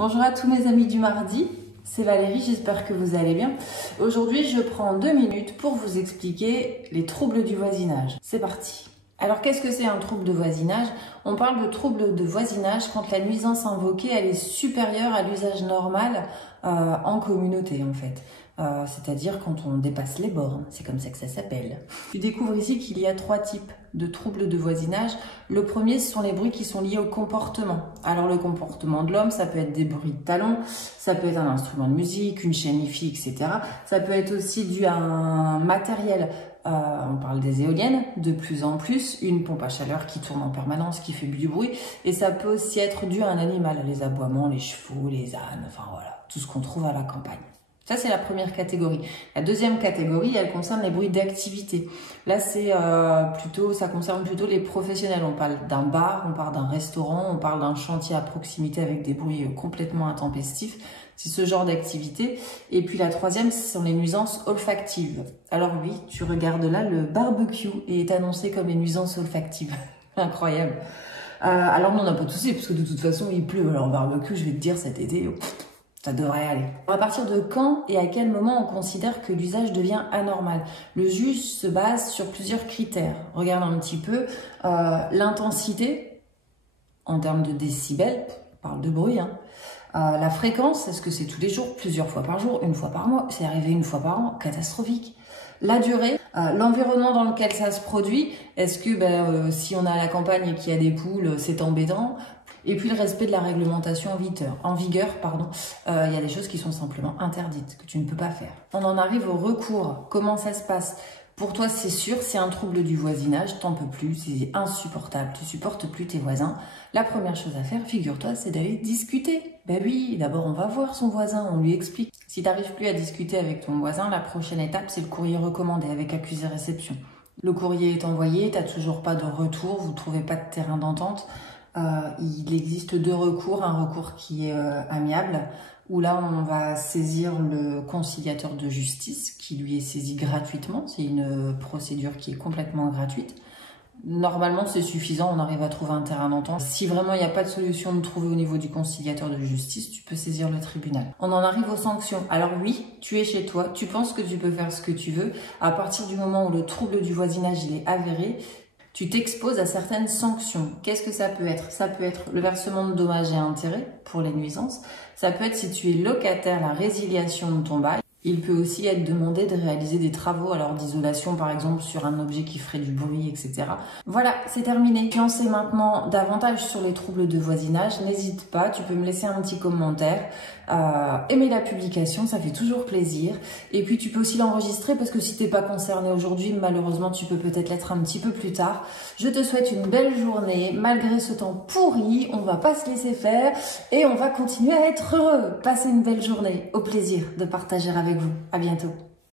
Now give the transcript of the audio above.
Bonjour à tous mes amis du mardi, c'est Valérie, j'espère que vous allez bien. Aujourd'hui, je prends 2 minutes pour vous expliquer les troubles du voisinage. C'est parti. Alors, qu'est-ce que c'est un trouble de voisinage? On parle de trouble de voisinage quand la nuisance invoquée elle est supérieure à l'usage normal en communauté en fait. C'est-à-dire quand on dépasse les bornes, c'est comme ça que ça s'appelle. Tu découvres ici qu'il y a 3 types de troubles de voisinage. Le premier, ce sont les bruits qui sont liés au comportement. Alors le comportement de l'homme, ça peut être des bruits de talons, ça peut être un instrument de musique, une chaîne IFI, etc. Ça peut être aussi dû à un matériel. On parle des éoliennes, de plus en plus, une pompe à chaleur qui tourne en permanence, qui fait du bruit. Et ça peut aussi être dû à un animal, les aboiements, les chevaux, les ânes, enfin voilà, tout ce qu'on trouve à la campagne. Ça, c'est la première catégorie. La deuxième catégorie, elle concerne les bruits d'activité. Là, c'est ça concerne plutôt les professionnels. On parle d'un bar, on parle d'un restaurant, on parle d'un chantier à proximité avec des bruits complètement intempestifs. C'est ce genre d'activité. Et puis la troisième, ce sont les nuisances olfactives. Alors oui, tu regardes là, le barbecue est annoncé comme les nuisances olfactives. Incroyable. Alors nous, on n'a pas toussé, parce que de toute façon, il pleut. Alors barbecue, je vais te dire, cet été... ça devrait aller. À partir de quand et à quel moment on considère que l'usage devient anormal? Le juge se base sur plusieurs critères. Regarde un petit peu l'intensité en termes de décibels, on parle de bruit, hein. La fréquence, est-ce que c'est tous les jours, plusieurs fois par jour, une fois par mois? C'est arrivé une fois par an, catastrophique. La durée, l'environnement dans lequel ça se produit, est-ce que si on est à la campagne et qu'il y a des poules, c'est embêtant? Et puis le respect de la réglementation en vigueur, il y a des choses qui sont simplement interdites, que tu ne peux pas faire. On en arrive au recours. Comment ça se passe? Pour toi, c'est sûr, c'est un trouble du voisinage, t'en peux plus, c'est insupportable, tu supportes plus tes voisins. La première chose à faire, figure-toi, c'est d'aller discuter. Ben oui, d'abord on va voir son voisin, on lui explique. Si t'arrives plus à discuter avec ton voisin, la prochaine étape, c'est le courrier recommandé avec accusé-réception. Le courrier est envoyé, t'as toujours pas de retour, vous trouvez pas de terrain d'entente. Il existe 2 recours, un recours qui est amiable, où là on va saisir le conciliateur de justice qui lui est saisi gratuitement, c'est une procédure qui est complètement gratuite. Normalement c'est suffisant, on arrive à trouver un terrain d'entente. Si vraiment il n'y a pas de solution de trouver au niveau du conciliateur de justice, tu peux saisir le tribunal. On en arrive aux sanctions. Alors oui, tu es chez toi, tu penses que tu peux faire ce que tu veux. À partir du moment où le trouble du voisinage il est avéré, tu t'exposes à certaines sanctions. Qu'est-ce que ça peut être? Ça peut être le versement de dommages et intérêts pour les nuisances. Ça peut être si tu es locataire, la résiliation de ton bail. Il peut aussi être demandé de réaliser des travaux alors d'isolation par exemple sur un objet qui ferait du bruit, etc. Voilà, c'est terminé. Tu en sais maintenant davantage sur les troubles de voisinage. N'hésite pas, tu peux me laisser un petit commentaire. Aimer la publication, ça fait toujours plaisir. Et puis tu peux aussi l'enregistrer parce que si t'es pas concerné aujourd'hui, malheureusement tu peux peut-être l'être un petit peu plus tard. Je te souhaite une belle journée. Malgré ce temps pourri, on va pas se laisser faire et on va continuer à être heureux. Passez une belle journée. Au plaisir de partager avec vous. À bientôt.